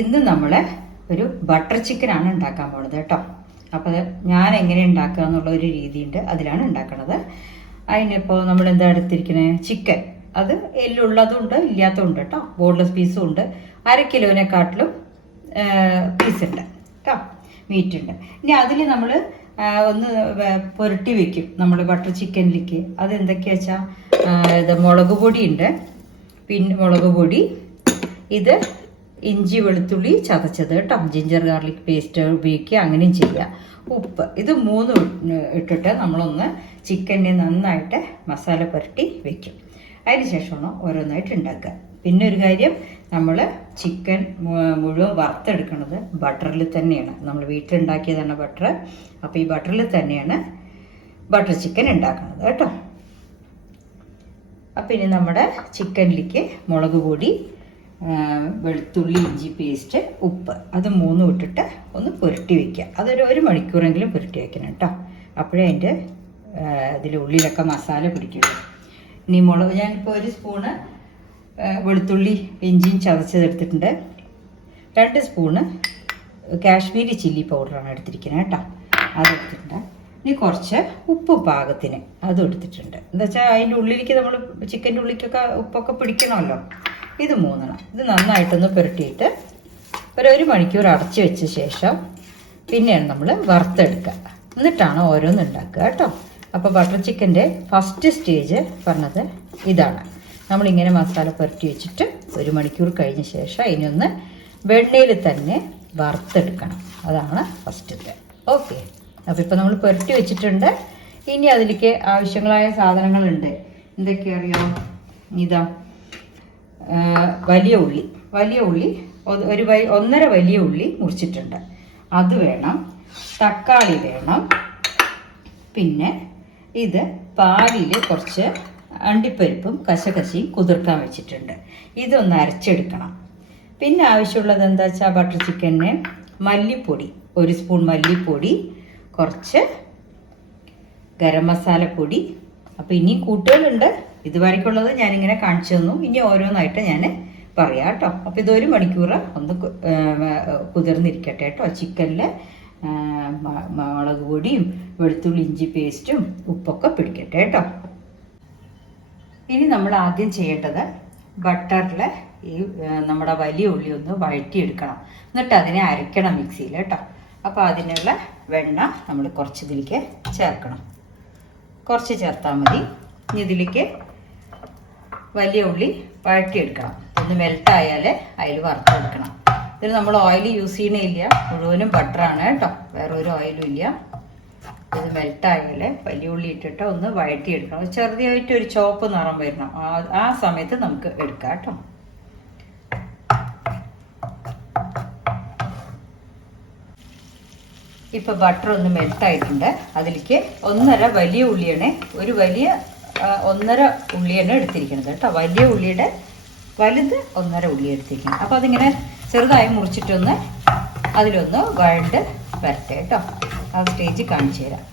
ഇന്ന് നമ്മൾ ഒരു ബട്ടർ ചിക്കനാണ് ഉണ്ടാക്കാൻ പോകുന്നത് കേട്ടോ. അപ്പോൾ ഞാൻ എങ്ങനെ ഉണ്ടാക്കുക എന്നുള്ള ഒരു രീതിയുണ്ട്, അതിലാണ് ഉണ്ടാക്കുന്നത്. അതിനിപ്പോൾ നമ്മൾ എന്താ എടുത്തിരിക്കുന്നത്, ചിക്കൻ. അത് എല്ലുള്ളതും ഉണ്ട് ഇല്ലാത്തതും ഉണ്ട് കേട്ടോ. ബോൺലെസ് പീസും ഉണ്ട്. 1/2 കിലോനെക്കാട്ടിലും പീസ് ഉണ്ട് കേട്ടോ, മീറ്റ് ഉണ്ട്. ഇനി അതിൽ നമ്മൾ ഒന്ന് പുരട്ടി വെക്കും നമ്മൾ ബട്ടർ ചിക്കനിലേക്ക്. അതെന്തൊക്കെയാ വെച്ചാൽ ഇത് മുളക് പൊടി ഉണ്ട്, പിന്നെ മുളക് പൊടി, ഇത് ഇഞ്ചി വെളുത്തുള്ളി ചതച്ചത് കേട്ടോ, ജിഞ്ചർ ഗാർലിക് പേസ്റ്റ് ഉപയോഗിക്കുക, അങ്ങനെയും ചെയ്യുക. ഉപ്പ്, ഇത് 3 ഇട്ടിട്ട് നമ്മളൊന്ന് ചിക്കനെ നന്നായിട്ട് മസാല പുരട്ടി വെക്കും. അതിന് ശേഷമാണ് ഓരോന്നായിട്ട് ഉണ്ടാക്കുക. പിന്നെ ഒരു കാര്യം, നമ്മൾ ചിക്കൻ മുഴുവൻ വറുത്തെടുക്കുന്നത് ബട്ടറിൽ തന്നെയാണ്. നമ്മൾ വീട്ടിലുണ്ടാക്കിയതാണ് ബട്ടർ. അപ്പോൾ ഈ ബട്ടറിൽ തന്നെയാണ് ബട്ടർ ചിക്കൻ ഉണ്ടാക്കുന്നത് കേട്ടോ. അപ്പം ഇനി നമ്മുടെ ചിക്കനിലേക്ക് മുളക് പൊടി, വെളുത്തുള്ളി ഇഞ്ചി പേസ്റ്റ്, ഉപ്പ്, അത് 3 ഇട്ടിട്ട് ഒന്ന് പുരട്ടി വയ്ക്കുക. അതൊരു 1 മണിക്കൂറെങ്കിലും പുരട്ടി വയ്ക്കണം കേട്ടോ. അപ്പോഴേ അതിൻ്റെ ഇതിൽ ഉള്ളിലൊക്കെ മസാല പിടിക്കുള്ളൂ. ഇനി മുളക്, ഞാനിപ്പോൾ 1 സ്പൂണ് വെളുത്തുള്ളി ഇഞ്ചിയും ചതച്ചതെടുത്തിട്ടുണ്ട്. 2 സ്പൂണ് കാശ്മീരി ചില്ലി പൗഡറാണ് എടുത്തിരിക്കുന്നത് കേട്ടോ, അതെടുത്തിട്ടുണ്ട്. ഇനി കുറച്ച് ഉപ്പ് പാകത്തിന് അതും എടുത്തിട്ടുണ്ട്. എന്താ വെച്ചാൽ അതിൻ്റെ ഉള്ളിലേക്ക് നമ്മൾ ചിക്കൻ്റെ ഉള്ളിലേക്കൊക്കെ ഉപ്പൊക്കെ പിടിക്കണമല്ലോ. ഇത് 3. ഇത് നന്നായിട്ടൊന്ന് പുരട്ടിയിട്ട് 1 മണിക്കൂർ അടച്ചു വെച്ച ശേഷം പിന്നെയാണ് നമ്മൾ വറുത്തെടുക്കുക. എന്നിട്ടാണ് ഓരോന്ന് ഉണ്ടാക്കുക കേട്ടോ. അപ്പോൾ ബട്ടർ ചിക്കൻ്റെ ഫസ്റ്റ് സ്റ്റേജ് പറഞ്ഞത് ഇതാണ്. നമ്മളിങ്ങനെ മസാല പുരട്ടി വെച്ചിട്ട് 1 മണിക്കൂർ കഴിഞ്ഞ ശേഷം അതിനൊന്ന് വെണ്ണയിൽ തന്നെ വറുത്തെടുക്കണം. അതാണ് ഫസ്റ്റത്തെ. ഓക്കെ, അപ്പോൾ ഇപ്പോൾ നമ്മൾ പുരട്ടി വെച്ചിട്ടുണ്ട്. ഇനി അതിലേക്ക് ആവശ്യങ്ങളായ സാധനങ്ങളുണ്ട്. എന്തൊക്കെയറിയാം? ഇതാ വലിയ ഉള്ളി 1.5 വലിയ ഉള്ളി മുറിച്ചിട്ടുണ്ട്, അത് വേണം. തക്കാളി വേണം. പിന്നെ ഇത് പാലിൽ കുറച്ച് അണ്ടിപ്പരിപ്പും കശകശയും കുതിർക്കാൻ വെച്ചിട്ടുണ്ട്. ഇതൊന്ന് അരച്ചെടുക്കണം. പിന്നെ ആവശ്യമുള്ളത് എന്താ വെച്ചാൽ ബട്ടർ ചിക്കന് മല്ലിപ്പൊടി, 1 സ്പൂൺ മല്ലിപ്പൊടി, കുറച്ച് ഗരം മസാലപ്പൊടി. അപ്പോൾ ഇനിയും കൂട്ടുകളുണ്ട്. ഇതുവരെയ്ക്കുള്ളത് ഞാനിങ്ങനെ കാണിച്ചു തന്നു. ഇനി ഓരോന്നായിട്ട് ഞാൻ പറയാം കേട്ടോ. അപ്പോൾ ഇത് 1 മണിക്കൂർ ഒന്ന് കുതിർന്നിരിക്കട്ടെ കേട്ടോ. ചിക്കനിൽ മുളക് പൊടിയും വെളുത്തുള്ളി ഇഞ്ചി പേസ്റ്റും ഉപ്പൊക്കെ പിടിക്കട്ടെ കേട്ടോ. ഇനി നമ്മൾ ആദ്യം ചെയ്യേണ്ടത് ബട്ടറിൽ ഈ നമ്മുടെ വലിയ ഉള്ളി ഒന്ന് വഴറ്റിയെടുക്കണം. എന്നിട്ട് അതിനെ അരയ്ക്കണം മിക്സിയിൽ കേട്ടോ. അപ്പോൾ അതിനുള്ള വെണ്ണ നമ്മൾ കുറച്ച് ഇതിലേക്ക് ചേർക്കണം. കുറച്ച് ചേർത്താൽ മതി. ഇനി ഇതിലേക്ക് വലിയ ഉള്ളി വഴറ്റിയെടുക്കണം. ഒന്ന് മെൽട്ടായാൽ അതിൽ വറുത്തെടുക്കണം. ഇതിൽ നമ്മൾ ഓയിൽ യൂസ് ചെയ്യണില്ല, മുഴുവനും ബട്ടറാണ് കേട്ടോ, വേറെ ഒരു ഓയിലും ഇല്ല. ഇത് മെൽട്ടായാൽ വലിയ ഉള്ളി ഇട്ടിട്ട് ഒന്ന് വഴറ്റിയെടുക്കണം. ചെറുതായിട്ട് ഒരു ചുവപ്പ് നിറം വരണം. ആ സമയത്ത് നമുക്ക് എടുക്കാം കേട്ടോ. ഇപ്പം ബട്ടർ ഒന്ന് മെൽട്ടായിട്ടുണ്ട്. അതിലേക്ക് 1.5 വലിയ ഉള്ളിയാണ്, 1.5 ഉള്ളിയാണ് എടുത്തിരിക്കുന്നത് കേട്ടോ. വലിയ ഉള്ളിയുടെ വലുത് 1.5 ഉള്ളി എടുത്തിരിക്കുന്നത്. അപ്പോൾ അതിങ്ങനെ ചെറുതായി മുറിച്ചിട്ടൊന്ന് അതിലൊന്ന് വഴണ്ട് വരട്ടെ കേട്ടോ. ആ സ്റ്റേജ് കാണിച്ചു തരാം.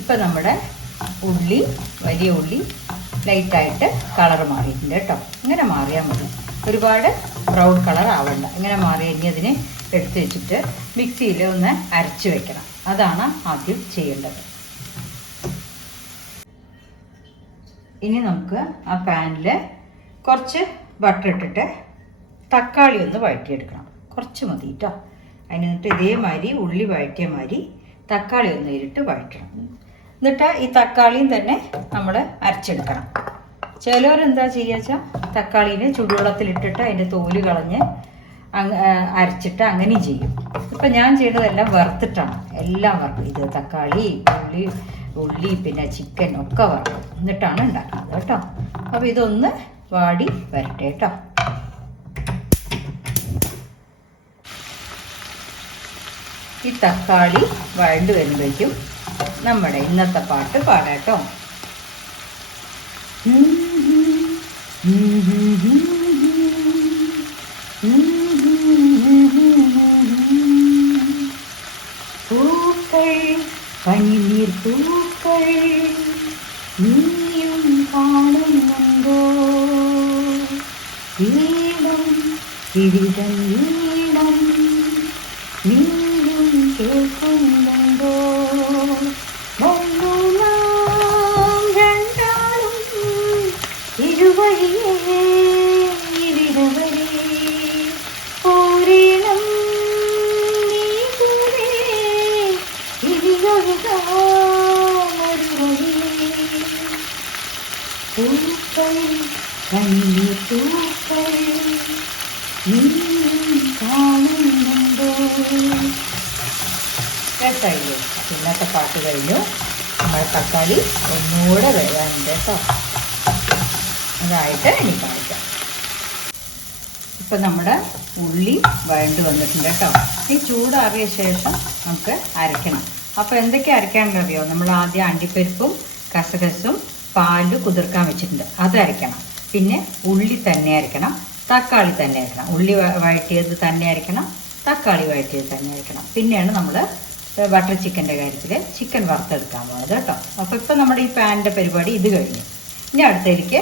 ഇപ്പം നമ്മുടെ ഉള്ളി, വലിയ ഉള്ളി ലൈറ്റായിട്ട് കളർ മാറിയിട്ടുണ്ട് കേട്ടോ. ഇങ്ങനെ മാറിയാൽ മതി, ഒരുപാട് ബ്രൗൺ കളർ ആവണ്ട. ഇങ്ങനെ മാറി കഴിഞ്ഞ് അതിനെ എടുത്ത് വെച്ചിട്ട് മിക്സിയിൽ ഒന്ന് അരച്ച് വെക്കണം. അതാണ് ആദ്യം ചെയ്യേണ്ടത്. ഇനി നമുക്ക് ആ പാനിൽ കുറച്ച് ബട്ടർ ഇട്ടിട്ട് തക്കാളി ഒന്ന് വഴറ്റിയെടുക്കണം. കുറച്ച് മതി കേട്ടോ. അതിനിട്ട് ഇതേമാതിരി ഉള്ളി വഴറ്റിയ മാതിരി തക്കാളി ഒന്ന് ഇട്ട് വഴറ്റണം. എന്നിട്ട് ഈ തക്കാളിയും തന്നെ നമ്മൾ അരച്ചെടുക്കണം. ചിലവരെന്താ ചെയ്യുക വെച്ചാൽ തക്കാളീനെ ചുടുവെള്ളത്തിലിട്ടിട്ട് അതിൻ്റെ തോല് കളഞ്ഞ് അരച്ചിട്ട് അങ്ങനെയും ചെയ്യും. ഇപ്പം ഞാൻ ചെയ്യുന്നതെല്ലാം വറുത്തിട്ടാണ്, എല്ലാം വറുക്കും. ഇത് തക്കാളി, ഉള്ളി പിന്നെ ചിക്കൻ ഒക്കെ വറുക്കും, എന്നിട്ടാണ് ഉണ്ടാക്കുന്നത് കേട്ടോ. അപ്പോൾ ഇതൊന്ന് വാടി വരട്ടെ കേട്ടോ. ഈ തക്കാളി വഴണ്ട് വരുമ്പോഴേക്കും നമ്മുടെ ഇന്നത്തെ പാട്ട് പാടാം കേട്ടോ. പൂക്കൾ പനിനീർ പൂക്കൾ നീയും കാണുന്നുണ്ടോ? ഈണം വിവിധം ഈണം നീയും കേൾക്കുന്നുണ്ടോ? വന്നു നാം രണ്ടാളും ഇരുവഴിയേ ഇവിടവരെ പൂരണം നീ കൂടെ പൂക്കൾ കണ്ണീർ പൂക്കൾ കാണുന്നുണ്ടോ? രസമായില്ലേ? ഇന്നത്തെ പാട്ട് കഴിഞ്ഞു. നമ്മുടെ തക്കാളി ഒന്നുകൂടെ വേകാനുണ്ട് കേട്ടോ. അതായിട്ട് ഇനി കാണിക്കാം. ഇപ്പം നമ്മുടെ ഉള്ളി വഴണ്ട് വന്നിട്ടുണ്ട് കേട്ടോ. ഈ ചൂടാറിയ ശേഷം നമുക്ക് അരയ്ക്കണം. അപ്പോൾ എന്തൊക്കെ അരയ്ക്കാനുണ്ടറിയോ? നമ്മൾ ആദ്യം അണ്ടിപ്പരിപ്പും കസകസും പാല് കുതിർക്കാൻ വെച്ചിട്ടുണ്ട്, അത് അരയ്ക്കണം. പിന്നെ ഉള്ളി തന്നെ അരയ്ക്കണം, തക്കാളി തന്നെ അരയ്ക്കണം. ഉള്ളി വഴറ്റിയത് തന്നെ അരയ്ക്കണം, തക്കാളി വഴറ്റിയത് തന്നെ അരയ്ക്കണം. പിന്നെയാണ് നമ്മൾ ബട്ടർ ചിക്കൻ്റെ കാര്യത്തിൽ ചിക്കൻ വറുത്തെടുക്കാൻ പോകുന്നത് കേട്ടോ. അപ്പോൾ ഇപ്പം നമ്മുടെ ഈ പാനിൻ്റെ പരിപാടി ഇത് കഴിഞ്ഞു. ഇനി അടുത്തേക്ക്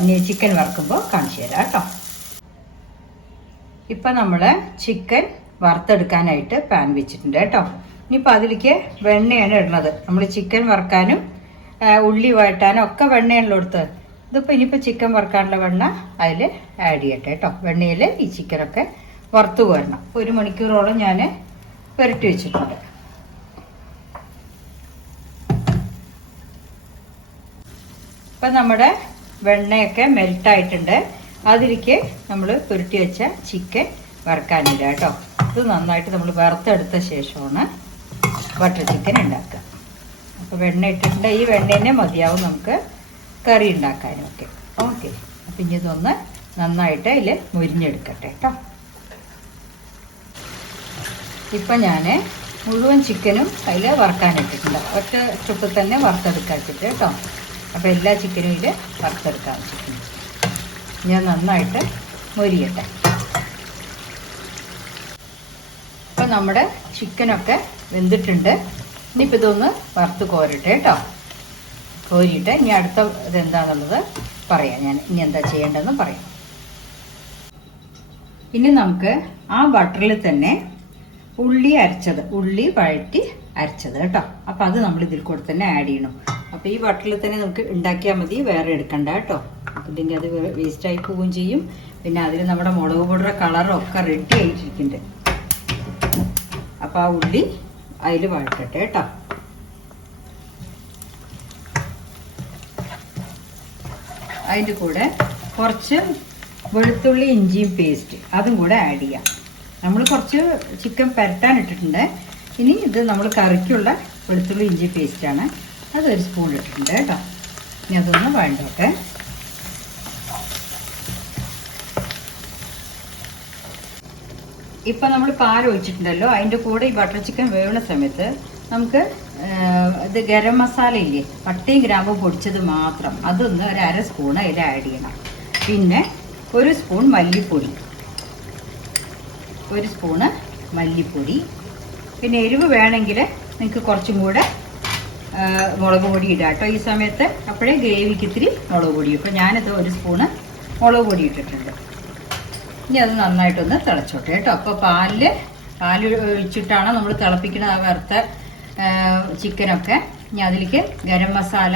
ഇനി ചിക്കൻ വറുക്കുമ്പോൾ കാണിച്ചു തരാം കേട്ടോ. ഇപ്പം നമ്മൾ ചിക്കൻ വറുത്തെടുക്കാനായിട്ട് പാൻ വെച്ചിട്ടുണ്ട് കേട്ടോ. ഇനിയിപ്പോൾ അതിലേക്ക് വെണ്ണയാണ് ഇടുന്നത്. നമ്മൾ ചിക്കൻ വറുക്കാനും ഉള്ളി വഴറ്റാനും ഒക്കെ വെണ്ണയാണല്ലോ എടുത്തത്. ഇതിപ്പോൾ ഇനിയിപ്പോൾ ചിക്കൻ വറുക്കാനുള്ള വെണ്ണ അതിൽ ആഡ് ചെയ്യട്ടെ കേട്ടോ. വെണ്ണയിൽ ഈ ചിക്കനൊക്കെ വറുത്ത് പോരണം. 1 മണിക്കൂറോളം ഞാൻ പുരട്ടി വെച്ചിട്ടുണ്ട്. ഇപ്പം നമ്മുടെ വെണ്ണയൊക്കെ മെൽട്ടായിട്ടുണ്ട്. അതിലേക്ക് നമ്മൾ പുരട്ടി വെച്ച ചിക്കൻ വറുക്കാനില്ല കേട്ടോ. ഇത് നന്നായിട്ട് നമ്മൾ വറുത്തെടുത്ത ശേഷമാണ് ബട്ടർ ചിക്കൻ ഉണ്ടാക്കുക. അപ്പോൾ വെണ്ണ ഇട്ടിട്ടുണ്ട്. ഈ വെണ്ണ തന്നെ മതിയാവും നമുക്ക് കറി ഉണ്ടാക്കാനും ഒക്കെ. ഓക്കെ, അപ്പം ഇനി ഇതൊന്ന് നന്നായിട്ട് അതിൽ മുരിഞ്ഞെടുക്കട്ടെ കേട്ടോ. ഇപ്പം ഞാൻ മുഴുവൻ ചിക്കനും അതിൽ വറുക്കാനിട്ടിട്ടുണ്ട്. ഒറ്റ ട്രിപ്പിൽ തന്നെ വറുത്തെടുക്കാൻ വെച്ചിട്ട് കേട്ടോ. അപ്പോൾ എല്ലാ ചിക്കനും ഇതിൽ വറുത്തെടുക്കാൻ വെച്ചിട്ടുണ്ട്. ഞാൻ നന്നായിട്ട് മൊരിയട്ടെ. അപ്പം നമ്മുടെ ചിക്കനൊക്കെ വെന്തിട്ടുണ്ട്. ഇനിയിപ്പോൾ ഇതൊന്ന് വറുത്ത് കോരട്ടെ കേട്ടോ. കോരിയിട്ട് ഇനി അടുത്ത ഇതെന്താണെന്നുള്ളത് പറയാം. ഞാൻ ഇനി എന്താ ചെയ്യേണ്ടതെന്ന് പറയാം. ഇനി നമുക്ക് ആ ബട്ടറിൽ തന്നെ ഉള്ളി വഴറ്റി അരച്ചത് കേട്ടോ. അപ്പം അത് നമ്മൾ ഇതിൽ കൂടെ തന്നെ ആഡ് ചെയ്യണം. അപ്പോൾ ഈ ബട്ടറിൽ തന്നെ നമുക്ക് ഉണ്ടാക്കിയാൽ മതി, വേറെ എടുക്കണ്ട കേട്ടോ. അല്ലെങ്കിൽ അത് വേസ്റ്റായി പോവുകയും ചെയ്യും. പിന്നെ അതിൽ നമ്മുടെ മുളക് പൊടിയുടെ കളറും ഒക്കെ റെഡി ആയിട്ടിരിക്കുന്നുണ്ട്. അപ്പോൾ ആ ഉള്ളി അതിൽ വഴറ്റട്ടെ കേട്ടോ. അതിൻ്റെ കൂടെ കുറച്ച് വെളുത്തുള്ളി ഇഞ്ചിയും പേസ്റ്റ് അതും കൂടെ ആഡ് ചെയ്യാം. നമ്മൾ കുറച്ച് ചിക്കൻ പുരട്ടാൻ ഇട്ടിട്ടുണ്ട്. ഇനി ഇത് നമ്മൾ കറിക്കുള്ള വെളുത്തുള്ളി ഇഞ്ചി പേസ്റ്റാണ്, അതൊരു സ്പൂൺ ഇട്ടിട്ടുണ്ട് കേട്ടോ. ഇനി അതൊന്ന് വഴണ്ടോട്ടെ. ഇപ്പം നമ്മൾ പാൽ ഒഴിച്ചിട്ടുണ്ടല്ലോ, അതിൻ്റെ കൂടെ ഈ ബട്ടർ ചിക്കൻ വേവുന്ന സമയത്ത് നമുക്ക് ഇത് ഗരം മസാല ഇല്ലേ, പട്ടയും ഗ്രാമ്പും പൊടിച്ചത് മാത്രം, അതൊന്ന് ഒരു 1/2 സ്പൂൺ അതിൽ ആഡ് ചെയ്യണം. പിന്നെ 1 സ്പൂൺ മല്ലിപ്പൊടി, 1 സ്പൂണ് മല്ലിപ്പൊടി. പിന്നെ എരിവ് വേണമെങ്കിൽ നിങ്ങൾക്ക് കുറച്ചും കൂടെ മുളക് പൊടി ഇടാം കേട്ടോ ഈ സമയത്ത്. അപ്പോഴേ ഗ്രേവിക്ക് ഇത്തിരി മുളക് പൊടി. ഇപ്പം ഞാനിത് 1 സ്പൂണ് മുളക് പൊടി ഇട്ടിട്ടുണ്ട്. ഇനി അത് നന്നായിട്ടൊന്ന് തിളച്ചോട്ടെ കേട്ടോ. അപ്പോൾ പാല് ഒഴിച്ചിട്ടാണ് നമ്മൾ തിളപ്പിക്കുന്നത് ആ വറുത്ത ചിക്കനൊക്കെ. ഇനി അതിലേക്ക് ഗരം മസാല,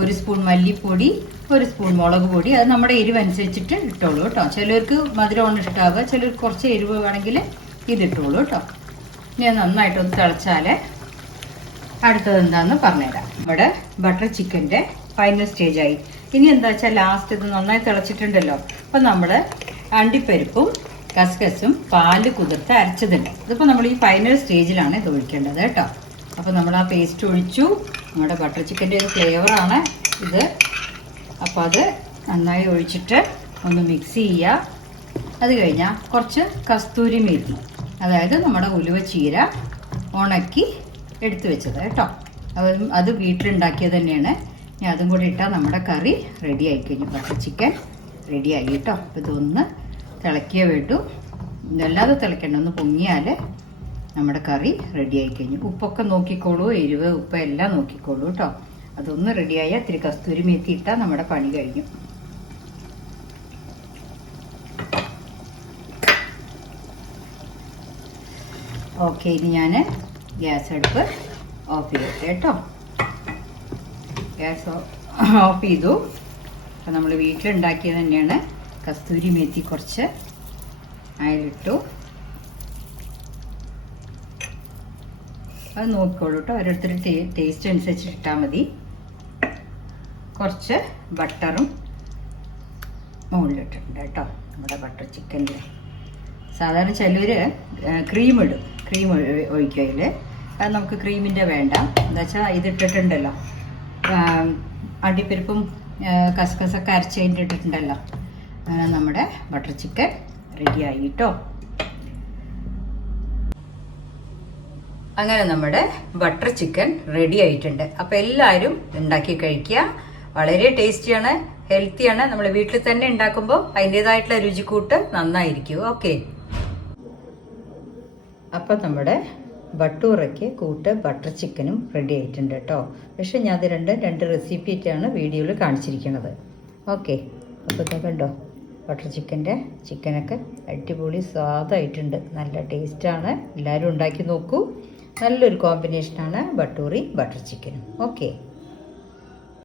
1 സ്പൂൺ മല്ലിപ്പൊടി, 1 സ്പൂൺ മുളക് പൊടി. അത് നമ്മുടെ എരിവ് അനുസരിച്ചിട്ട് ഇട്ടോളൂ കേട്ടോ. ചിലർക്ക് മധുരമാണ് ഇഷ്ടാവുക, ചിലർക്ക് കുറച്ച് എരിവ് വേണമെങ്കിൽ ഇതിട്ടോളൂ കേട്ടോ. ഇനി അത് നന്നായിട്ടൊന്ന് തിളച്ചാൽ അടുത്തത് എന്താണെന്ന് പറഞ്ഞുതരാം. നമ്മുടെ ബട്ടർ ചിക്കൻ്റെ ഫൈനൽ സ്റ്റേജായി. ഇനി എന്താ വെച്ചാൽ ലാസ്റ്റ് ഇത് നന്നായി തിളച്ചിട്ടുണ്ടല്ലോ. അപ്പം നമ്മൾ അണ്ടിപ്പരിപ്പും കസ്കസും പാല് കുതിർത്ത് അരച്ചതുണ്ട്. ഇതിപ്പോൾ നമ്മൾ ഈ ഫൈനൽ സ്റ്റേജിലാണ് ഇത് ഒഴിക്കേണ്ടത് കേട്ടോ. അപ്പോൾ നമ്മൾ ആ പേസ്റ്റ് ഒഴിച്ചു. നമ്മുടെ ബട്ടർ ചിക്കൻ്റെ ഒരു ഫ്ലേവറാണ് ഇത്. അപ്പോൾ അത് നന്നായി ഒഴിച്ചിട്ട് ഒന്ന് മിക്സ് ചെയ്യുക. അത് കഴിഞ്ഞാൽ കുറച്ച് കസ്തൂരി മേത്തി, അതായത് നമ്മുടെ ഉലുവ ചീര ഉണക്കി എടുത്തു വെച്ചത് കേട്ടോ. അത് വീട്ടിലുണ്ടാക്കിയത് തന്നെയാണ്. ഇനി അതും കൂടി ഇട്ടാൽ നമ്മുടെ കറി റെഡി ആയി കഴിഞ്ഞു. ബട്ടർ ചിക്കൻ റെഡി ആയി കേട്ടോ. അപ്പോൾ ഇതൊന്ന് തിളക്കിയേ വേണ്ടു, ഇതല്ലാതെ തിളയ്ക്കണ്ട. ഒന്ന് പൊങ്ങിയാൽ നമ്മുടെ കറി റെഡി ആയി കഴിഞ്ഞു. ഉപ്പൊക്കെ നോക്കിക്കോളൂ, എരിവ് ഉപ്പ് എല്ലാം നോക്കിക്കോളൂ കേട്ടോ. അതൊന്ന് റെഡിയായാൽ ഇത്തിരി കസ്തൂരി മേത്തി ഇട്ടാൽ നമ്മുടെ പണി കഴിഞ്ഞു. ഓക്കെ, ഇനി ഞാൻ ഗ്യാസ് അടുപ്പ് ഓഫ് ചെയ്യട്ടെ കേട്ടോ. ഗ്യാസ് ഓഫ് ചെയ്തു. അപ്പം നമ്മൾ വീട്ടിലുണ്ടാക്കിയത് തന്നെയാണ്. കസ്തൂരി മേത്തി കുറച്ച് അതിലിട്ടു. അത് നോക്കിക്കോളൂ കേട്ടോ, ഓരോരുത്തരുടെ ടേസ്റ്റ് അനുസരിച്ച് ഇട്ടാൽ മതി. കുറച്ച് ബട്ടറും മുകളിലിട്ടിട്ടുണ്ട് കേട്ടോ. നമ്മുടെ ബട്ടർ ചിക്കനിൽ സാധാരണ ചിലർ ക്രീം ഇടും, ക്രീം ഒഴിക്കും അതിൽ. അത് നമുക്ക് ക്രീമിൻ്റെ വേണ്ട. എന്താ വെച്ചാൽ ഇതിട്ടിട്ടുണ്ടല്ലോ, അണ്ടിപ്പരിപ്പും കസകസൊക്കെ അരച്ചതിൻ്റെ ഇട്ടിട്ടുണ്ടല്ലോ. നമ്മുടെ ബട്ടർ ചിക്കൻ റെഡിയായി കേട്ടോ. അങ്ങനെ നമ്മുടെ ബട്ടർ ചിക്കൻ റെഡി ആയിട്ടുണ്ട്. അപ്പോൾ എല്ലാവരും ഉണ്ടാക്കി കഴിക്കുക. വളരെ ടേസ്റ്റിയാണ്, ഹെൽത്തിയാണ്. നമ്മൾ വീട്ടിൽ തന്നെ ഉണ്ടാക്കുമ്പോൾ അതിൻ്റെതായിട്ടുള്ള രുചിക്കൂട്ട് നന്നായിരിക്കും. ഓക്കെ, അപ്പം നമ്മുടെ ബട്ടൂറയ്ക്ക് കൂട്ട് ബട്ടർ ചിക്കനും റെഡി ആയിട്ടുണ്ട് കേട്ടോ. പക്ഷെ ഞാൻ അത് രണ്ട് റെസിപ്പി ആയിട്ടാണ് വീഡിയോയിൽ കാണിച്ചിരിക്കുന്നത്. ഓക്കെ, അപ്പോൾ ഇതൊക്കെ കണ്ടോ, ബട്ടർ ചിക്കനൊക്കെ അടിപൊളി സ്വാദായിട്ടുണ്ട്. നല്ല ടേസ്റ്റാണ്. എല്ലാവരും ഉണ്ടാക്കി നോക്കൂ. നല്ലൊരു കോമ്പിനേഷനാണ് ബട്ടൂറി ബട്ടർ ചിക്കനും. ഓക്കെ.